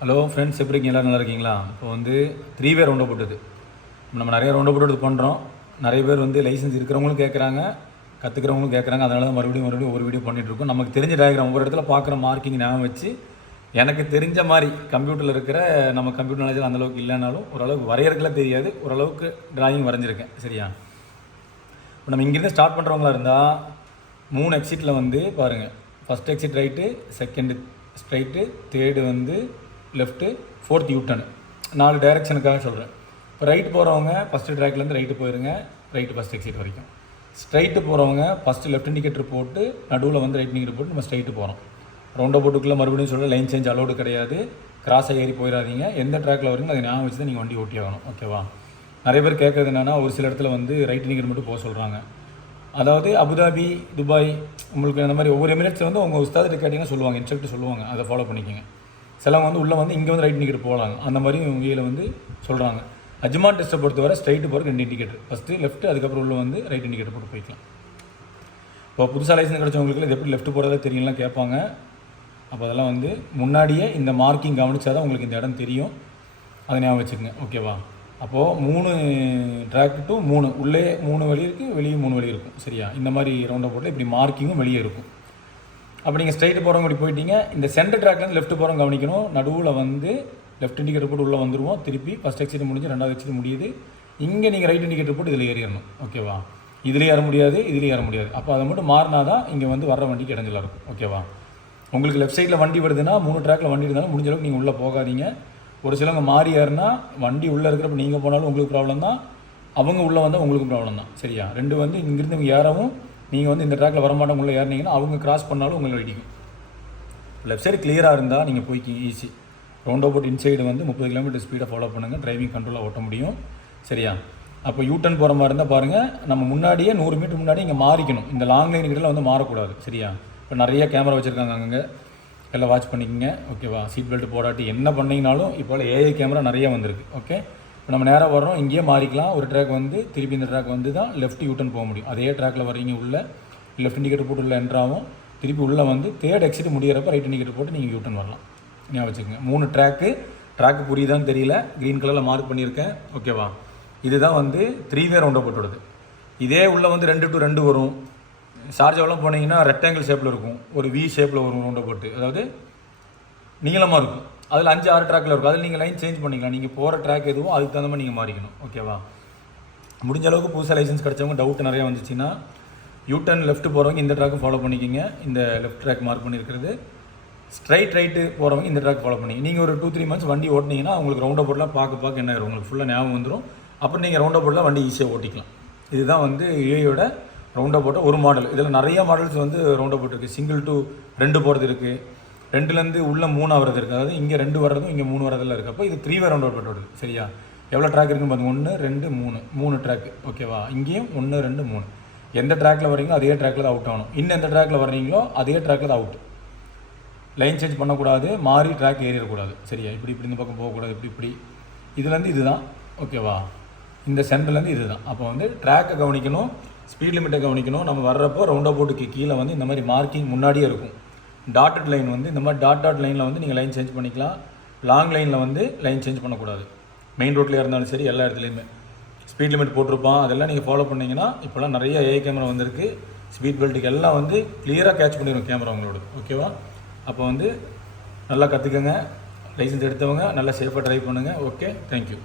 Hello friends, எப்படி இருக்கீங்க? எல்லோரும் நல்லா இருக்கீங்களா? இப்போ வந்து 3 வே ரவுண்ட் போட்டது நம்ம நிறைய ரவுண்ட் போட்டு பண்ணுறோம். நிறைய பேர் வந்து லைசன்ஸ் இருக்கிறவங்களும் கேட்குறாங்க, கற்றுக்கிறவங்களும் கேட்குறாங்க. அதனால தான் மறுபடியும் ஒரு வீடியோ பண்ணிகிட்ருக்கோம். நமக்கு தெரிஞ்ச டயக்ராம் ஒவ்வொரு இடத்துல பார்க்குற மார்க்கிங் ஞாபகம் வச்சு எனக்கு தெரிஞ்ச மாதிரி கம்ப்யூட்டரில் இருக்கிற நம்ம கம்ப்யூட்டர் நாலேஜில் அந்தளவுக்கு இல்லைனாலும் ஓரளவுக்கு வரையறதுலாம் தெரியாது, ஓரளவுக்கு டிராயிங் வரைஞ்சிருக்கேன். சரியா? இப்போ நம்ம இங்கேருந்து ஸ்டார்ட் பண்ணுறவங்களா இருந்தால் 3 எக்ஸிட்டில் வந்து பாருங்கள். First exit right, second straight, third வந்து லெஃப்ட்டு, ஃபோர்த் யூட்டர்னு. 4 டைரெக்ஷனுக்காக சொல்கிறேன். இப்போ ரைட்டு போகிறவங்க ஃபஸ்ட்டு ட்ராக்லேருந்து ரைட்டு போயிருங்க, ரைட்டு ஃபஸ்ட் எக்ஸிட் வரைக்கும். ஸ்ட்ரைட்டு போகிறவங்க ஃபஸ்ட்டு லெஃப்ட் இண்டிகேட்டர் போட்டு நடுவில் வந்து ரைட் இண்டிகேட்டர் போட்டு நம்ம ஸ்ட்ரைட்டு போகிறோம். ரவுண்டை போட்டுக்குள்ளே மறுபடியும் சொல்ல லைன் சேஞ்ச் அலோடு கிடையாது. கிராஸாக ஏறி போயிடாதீங்க. எந்த ட்ராக்கில் வரீங்களோ அதை ஞாபகம் வச்சு தான் நீங்கள் வண்டி ஓட்டி ஆகணும். ஓகேவா? நிறைய பேர் கேட்குறது என்னென்னா, ஒரு சில இடத்துல வந்து ரைட் இண்டிகேட்டர் மட்டும் போக சொல்கிறாங்க. அதாவது அபுதாபி, துபாய், உங்களுக்கு அந்த மாதிரி ஒவ்வொரு எமிரேட்ஸில் வந்து உங்கள் உஸ்தாதிட்ட கேட்டிங்கன்னா சொல்லுவாங்க, இன்ஸ்ட்ரக்டர் சொல்லுவாங்க, அதை ஃபாலோ பண்ணிக்கோங்க. சிலவங்க வந்து உள்ளே வந்து இங்கே வந்து ரைட் இண்டிகேட்டர் போகலாங்க. அந்த மாதிரி வகையில் வந்து சொல்கிறாங்க. அஜ்மான் டெஸ்ட்டை பொறுத்தவரை ஸ்ட்ரைட்டு போகிறதுக்கு 2 இண்டிகேட்டர், ஃபஸ்ட்டு லெஃப்ட்டு, அதுக்கப்புறம் உள்ள வந்து ரைட் இண்டிகேட்டர் போட்டு போய்க்கலாம். இப்போ புதுசாக லைசன்ஸ் கிடச்சவங்களுக்கு இது எப்படி லெஃப்ட் போகிறதா தெரியலாம் கேட்பாங்க. அப்போ அதெல்லாம் வந்து முன்னாடியே இந்த மார்க்கிங் கவனிச்சா தான் உங்களுக்கு இந்த இடம் தெரியும். அதை ஞாபகம் வச்சுக்கோங்க. ஓகேவா? அப்போது 3 ட்ராக் டு 3 உள்ளே 3 வழி இருக்குது, வெளியே 3 வழி இருக்கும். சரியா? இந்த மாதிரி ரவுண்டை போட்டு இப்படி மார்க்கிங்கும் வெளியே இருக்கும். அப்போ நீங்கள் ஸ்ட்ரைட்டு போகிறவங்க இப்படி போயிட்டீங்க. இந்த சென்டர் ட்ராக்லேருந்து லெஃப்ட் போகிறவங்க கவனிக்கணும். நடுவில் வந்து லெஃப்ட் இண்டிகேட்டர் போட்டு உள்ளே வந்துடுவோம். திருப்பி ஃபஸ்ட் எக்ஸிட் முடிஞ்சு 2வது எக்ஸிட் முடியுது. இங்கே நீங்கள் ரைட் இண்டிகேட்டர் போட்டு இதில் ஏறிடணும். ஓகேவா? இதுலேயே ஏற முடியாது, இதுலேயே ஏற முடியாது. அப்போ அதை மட்டும் மாறினா தான் இங்கே வந்து வர வண்டிக்கு இடைஞ்சலாக இருக்கும். ஓகேவா? உங்களுக்கு லெஃப்ட் சைடில் வண்டி வருதுன்னா 3 ட்ராக்கில் வண்டி இருந்தாலும் முடிஞ்ச அளவுக்கு நீங்கள் உள்ளே போகாதீங்க. ஒரு சிலவங்க மாறி ஏறினா வண்டி உள்ளே இருக்கிறப்ப நீங்கள் போனாலும் உங்களுக்கு ப்ராப்ளம் தான், அவங்க உள்ளே வந்தால் உங்களுக்கு ப்ராப்ளம் தான். சரியா? 2 வந்து இங்கேருந்து இங்கே ஏறவும், நீங்கள் வந்து இந்த ட்ராக்கில் வரமாட்டோம் உள்ளே ஏறினீங்கன்னா அவங்க கிராஸ் பண்ணாலும் உங்களுக்கு இடிக்கும். லெஃப்ட் சைடு கிளியராக இருந்தால் நீங்கள் போய்க்கு ஈஸி. ரவுண்டோ போட்டு இன்சைடு வந்து 30 கிலோமீட்டர் ஸ்பீடை ஃபாலோ பண்ணுங்கள், டிரைவிங் கண்ட்ரோலாக ஓட்ட முடியும். சரியா? அப்போ யூட்டன் போகிற மாதிரி இருந்தால் பாருங்கள், நம்ம முன்னாடியே 100 மீட்டர் முன்னாடி இங்கே மாறிக்கணும். இந்த லாங் லைன் கிட்ட வந்து மாறக்கூடாது. சரியா? இப்போ நிறைய கேமரா வச்சுருக்காங்க, அங்கே எல்லாம் வாட்ச் பண்ணிக்கோங்க. ஓகேவா? சீட் பெல்ட் போடாட்டி என்ன பண்ணிங்கனாலும் இப்போ ஏஐ கேமரா நிறைய வந்திருக்கு. ஓகே, இப்போ நம்ம நேராக வர்றோம், இங்கேயே மாறிக்கலாம். ஒரு ட்ராக் வந்து திருப்பி இந்த ட்ராக் வந்து தான் லெஃப்ட் யூட்டன் போக முடியும். அதே ட்ராக்கில் வர்றீங்க, உள்ள லெஃப்ட் இண்டிகேட்டர் போட்டு உள்ள என்ட்ராகும். திருப்பி உள்ளே வந்து தேர்ட் எக்ஸிட் முடிகிறப்ப ரைட் இண்டிகேட்டர் போட்டு நீங்கள் யூட்டன் வரலாம். ஞாபகம் வச்சுக்கோங்க. 3 ட்ராக்கு புரியுதான்னு தெரியல, க்ரீன் கலரில் மார்க் பண்ணியிருக்கேன். ஓகேவா? இதுதான் வந்து 3 வே ரவுண்டை போட்டுவிடுது. இதே உள்ளே வந்து 2 to 2 வரும். ஷார்ஜாவெலாம் போனீங்கன்னா ரெக்டாங்கிள் ஷேப்பில் இருக்கும், ஒரு வி ஷேப்பில் வரும் ரவுண்டை போட்டு, அதாவது நீளமாக இருக்கும். அதில் 5-6 ட்ராக்கில் இருக்கும். அதில் நீங்கள் லைன் சேஞ்ச் பண்ணிக்கலாம். நீங்கள் போகிற ட்ராக் எதுவும் அதுக்கு தகுந்த மாதிரி நீங்கள் மாறிக்கணும். ஓகேவா? முடிஞ்ச அளவுக்கு புதுசாக லைசன்ஸ் கிடச்சவங்க டவுட் நிறையா வந்துச்சுன்னா யூட்டன் லெஃப்ட் போகிறவங்க இந்த ட்ராக்கு ஃபாலோ பண்ணிக்கிங்க. இந்த லெஃப்ட் ட்ராக் மார்க் பண்ணியிருக்கிறது. ஸ்ட்ரைட் ரைட்டு போகிறவங்க இந்த ட்ராக் ஃபாலோ பண்ணிங்க. நீங்கள் ஒரு 2-3 மந்த்ஸ் வண்டி ஓட்டினீங்கன்னா உங்களுக்கு ரவுண்டை போட்டெலாம் பார்க்க என்ன ஆயிரும், உங்களுக்கு ஃபுல்லாக ஞாபகம் வந்துடும். அப்புறம் நீங்கள் ரவுண்டை போட்டெலாம் வண்டி ஈஸியாக ஓட்டிக்கலாம். இதுதான் வந்து ஏஐயோட ரவுண்டை போட்ட ஒரு மாடல். இதில் நிறைய மாடல்ஸ் வந்து ரவுண்டை போட்டு இருக்குது. சிங்கிள் டு 2 போகிறது இருக்குது, 2லேருந்து உள்ள 3 வரது இருக்குது. அதாவது இங்கே 2 வரதும் இங்கே 3 வரதெல்லாம் இருக்குது. அப்போ இது 3 வே ரவுண்ட் போட்டு வருது. சரியா? எவ்வளோ ட்ராக் இருக்குன்னு பாருங்க. 1 2 3 ட்ராக்கு. ஓகேவா? இங்கேயும் 1 2 3. எந்த ட்ராக்கில் வரீங்களோ அதே ட்ராக்கில் தான் அவுட் ஆகணும். இன்னும் எந்த ட்ராக்கில் வர்றீங்களோ அதே ட்ராக்கில் தான் அவுட். லைன் சேஞ்ச் பண்ணக்கூடாது, மாறி ட்ராக் ஏறிடக்கூடாது. சரியா? இப்படி இந்த பக்கம் போகக்கூடாது, இப்படி இதுலேருந்து இதுதான். ஓகேவா? இந்த சென்டர்லேருந்து இது தான். அப்போ வந்து ட்ராக்கை கவனிக்கணும், ஸ்பீட் லிமிட்டை கவனிக்கணும். நம்ம வர்றப்போ ரவுண்டா போட்டுக்கு கீழே வந்து இந்த மாதிரி மார்க்கிங் முன்னாடியே இருக்கும். டாட்டட் லைன் வந்து இந்த மாதிரி டாட் லைனில் வந்து நீங்கள் லைன் சேஞ்ச் பண்ணிக்கலாம். லாங் லைனில் வந்து லைன் சேஞ்ச் பண்ணக்கூடாது. மெயின் ரோட்லேயே இருந்தாலும் சரி, எல்லா இடத்துலையுமே ஸ்பீட் லிமிட் போட்டிருப்பான். அதெல்லாம் நீங்கள் ஃபாலோ பண்ணிங்கன்னா இப்போலாம் நிறைய ஏஐ கேமரா வந்திருக்கு. ஸ்பீட் பெல்ட்டுக்கு எல்லாம் வந்து கிளியராக கேட்ச் பண்ணிடும் கேமரா உங்களோட. ஓகேவா? அப்போ வந்து நல்லா கற்றுக்கங்க. லைசன்ஸ் எடுத்தவங்க நல்லா சேஃபாக ட்ரைவ் பண்ணுங்கள். Okay, thank you.